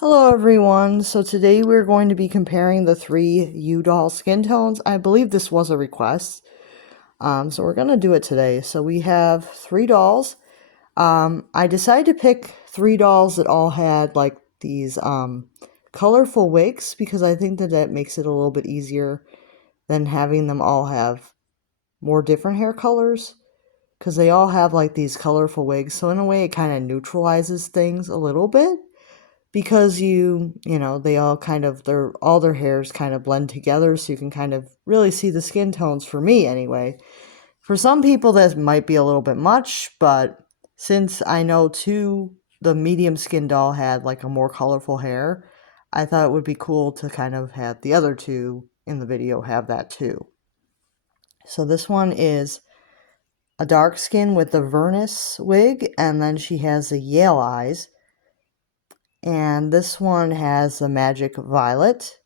Hello everyone, so today we're going to be comparing the three U-Doll skin tones. I believe this was a request, so we're going to do it today. So we have three dolls. I decided to pick three dolls that all had like these colorful wigs because I think that makes it a little bit easier than having them all have more different hair colors because they all have like these colorful wigs, so in a way it kind of neutralizes things a little bit. Because they all kind of all their hairs kind of blend together, so you can kind of really see the skin tones, for me anyway. For some people that might be a little bit much, but since I know the medium skin doll had like a more colorful hair, I thought it would be cool to kind of have the other two in the video have that too. So this one is a dark skin with the Vernus wig, and then she has the Yale eyes. And this one has the Magic Violet,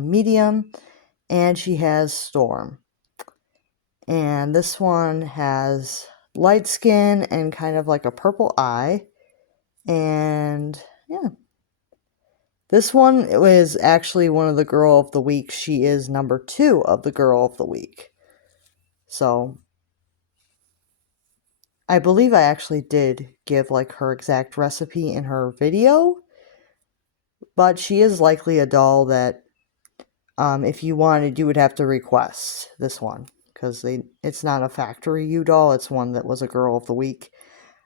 medium, and she has Storm. And this one has light skin and kind of like a purple eye. And yeah. This one was actually one of the Girl of the Week. She is number 2 of the Girl of the Week. So I believe I actually did give like her exact recipe in her video. But she is likely a doll that if you wanted, you would have to request this one because it's not a factory U-Doll. It's one that was a Girl of the Week.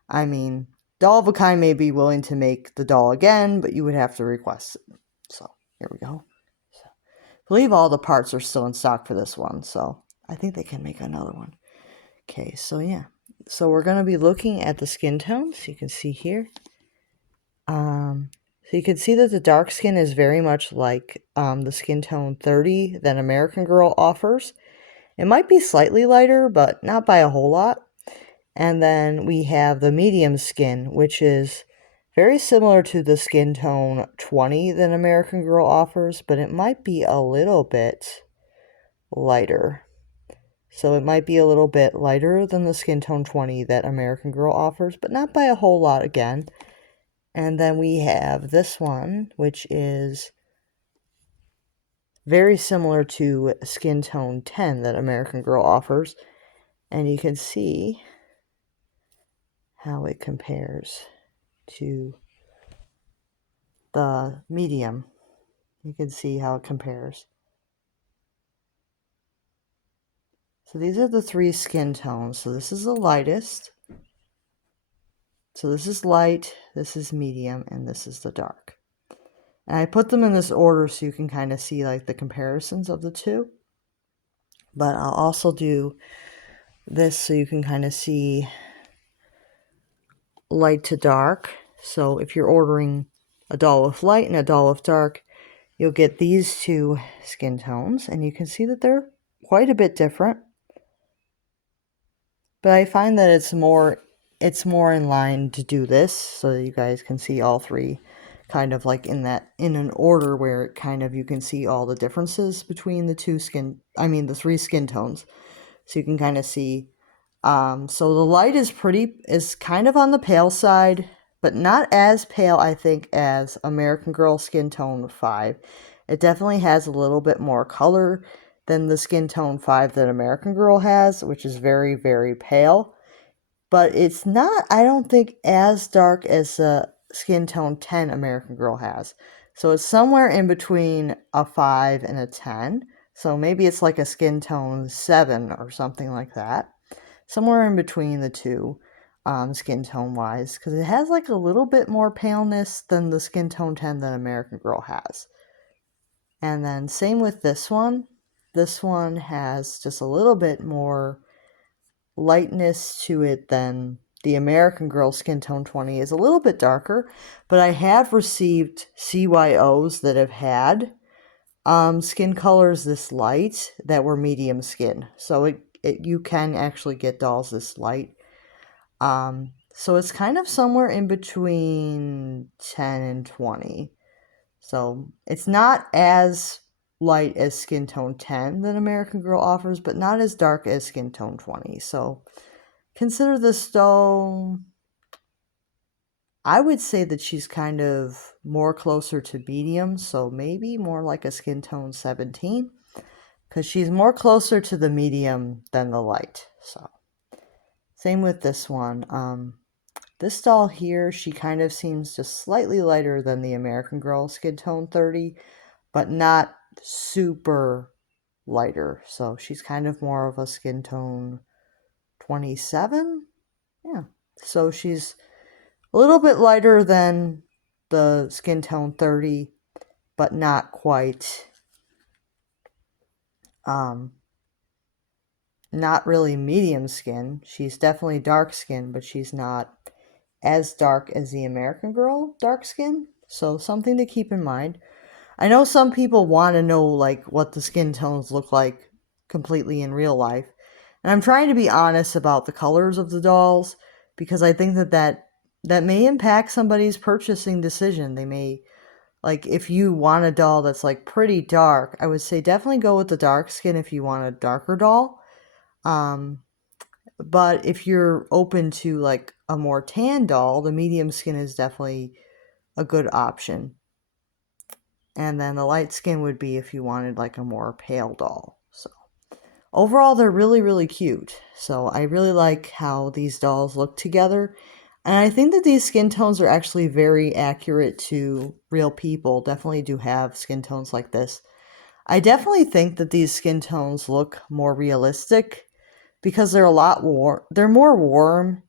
I mean, Doll of a Kind may be willing to make the doll again, but you would have to request it. So here we go. So, I believe all the parts are still in stock for this one, so I think they can make another one. Okay, so yeah. So we're going to be looking at the skin tones. You can see here. So you can see that the dark skin is very much like the skin tone 30 that American Girl offers. It might be slightly lighter, but not by a whole lot. And then we have the medium skin, which is very similar to the skin tone 20 that American Girl offers, but it might be a little bit lighter. So it might be a little bit lighter than the skin tone 20 that American Girl offers, but not by a whole lot again. And then we have this one, which is very similar to skin tone 10 that American Girl offers. And you can see how it compares to the medium. You can see how it compares. So these are the three skin tones. So this is the lightest. So this is light, this is medium, and this is the dark. And I put them in this order so you can kind of see like the comparisons of the two. But I'll also do this so you can kind of see light to dark. So if you're ordering a doll with light and a doll with dark, you'll get these two skin tones, and you can see that they're quite a bit different. But I find that it's more in line to do this so that you guys can see all three kind of like in an order where it kind of you can see all the differences between the the three skin tones. So you can kind of see so the light is kind of on the pale side, but not as pale, I think, as American Girl skin tone 5. It definitely has a little bit more color than the skin tone 5 that American Girl has, which is very, very pale. But it's not, I don't think, as dark as the skin tone 10 American Girl has. So it's somewhere in between a 5 and a 10. So maybe it's like a skin tone 7 or something like that. Somewhere in between the two, skin tone wise, because it has like a little bit more paleness than the skin tone 10 that American Girl has. And then same with this one. This one has just a little bit more lightness to it than the American Girl skin tone 20 is a little bit darker, but I have received CYOs that have had skin colors this light that were medium skin. So you can actually get dolls this light. So it's kind of somewhere in between 10 and 20. So it's not as light as skin tone 10 that American Girl offers, but not as dark as skin tone 20. So consider this doll I would say that she's kind of more closer to medium, so maybe more like a skin tone 17, because she's more closer to the medium than the light. So same with this one. This doll here, she kind of seems just slightly lighter than the American Girl skin tone 30, but not super lighter. So she's kind of more of a skin tone 27. Yeah. So she's a little bit lighter than the skin tone 30, but not quite, not really medium skin. She's definitely dark skin, but she's not as dark as the American Girl dark skin. So something to keep in mind. I know some people want to know like what the skin tones look like completely in real life. And I'm trying to be honest about the colors of the dolls because I think that may impact somebody's purchasing decision. They may, like, if you want a doll that's like pretty dark, I would say definitely go with the dark skin if you want a darker doll. But if you're open to like a more tan doll, the medium skin is definitely a good option. And then the light skin would be if you wanted like a more pale doll. So overall, they're really, really cute. So I really like how these dolls look together. And I think that these skin tones are actually very accurate to real people. Definitely do have skin tones like this. I definitely think that these skin tones look more realistic because they're a lot warm. They're more warm.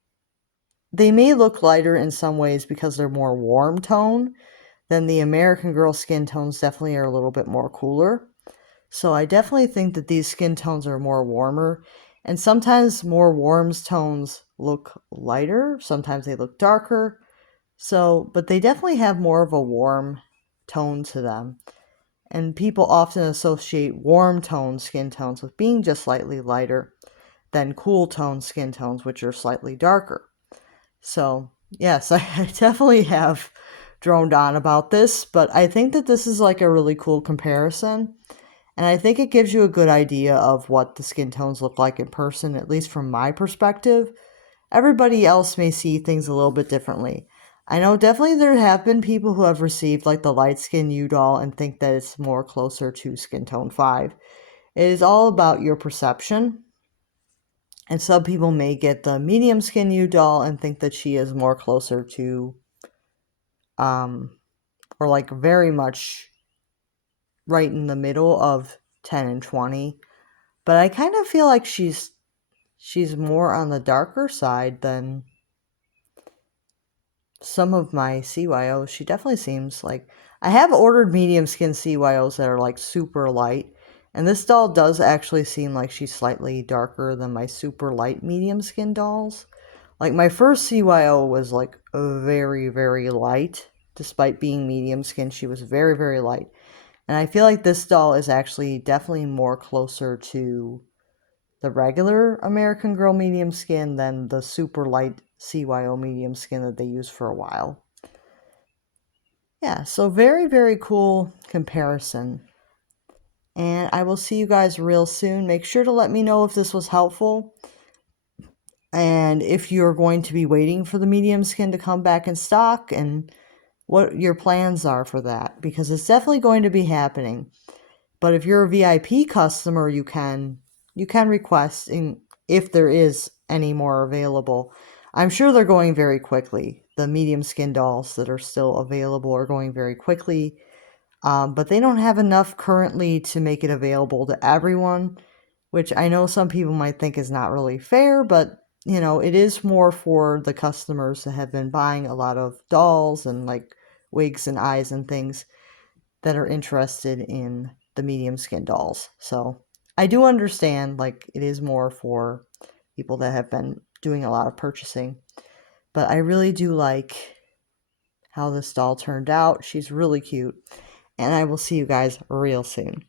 They may look lighter in some ways because they're more warm tone than the American Girl skin tones definitely are a little bit more cooler. So I definitely think that these skin tones are more warmer. And sometimes more warm tones look lighter. Sometimes they look darker. So, but they definitely have more of a warm tone to them. And people often associate warm tone skin tones with being just slightly lighter than cool tone skin tones, which are slightly darker. So, yes, I definitely have droned on about this, but I think that this is like a really cool comparison. And I think it gives you a good idea of what the skin tones look like in person, at least from my perspective. Everybody else may see things a little bit differently. I know definitely there have been people who have received like the light skin U doll and think that it's more closer to skin tone 5. It is all about your perception. And some people may get the medium skin U doll and think that she is more closer to, or like very much right in the middle of 10 and 20. But I kind of feel like she's more on the darker side than some of my CYOs. She definitely seems like... I have ordered medium skin CYOs that are like super light. And this doll does actually seem like she's slightly darker than my super light medium skin dolls. Like my first CYO was like very, very light. Despite being medium skin, she was very, very light. And I feel like this doll is actually definitely more closer to the regular American Girl medium skin than the super light CYO medium skin that they used for a while. Yeah, so very, very cool comparison. And I will see you guys real soon. Make sure to let me know if this was helpful. And if you're going to be waiting for the medium skin to come back in stock and what your plans are for that. Because it's definitely going to be happening. But if you're a VIP customer, you can request if there is any more available. I'm sure they're going very quickly. The medium skin dolls that are still available are going very quickly. But they don't have enough currently to make it available to everyone, which I know some people might think is not really fair, but you know, it is more for the customers that have been buying a lot of dolls and like wigs and eyes and things that are interested in the medium skin dolls. So I do understand, like, it is more for people that have been doing a lot of purchasing. But I really do like how this doll turned out. She's really cute. And I will see you guys real soon.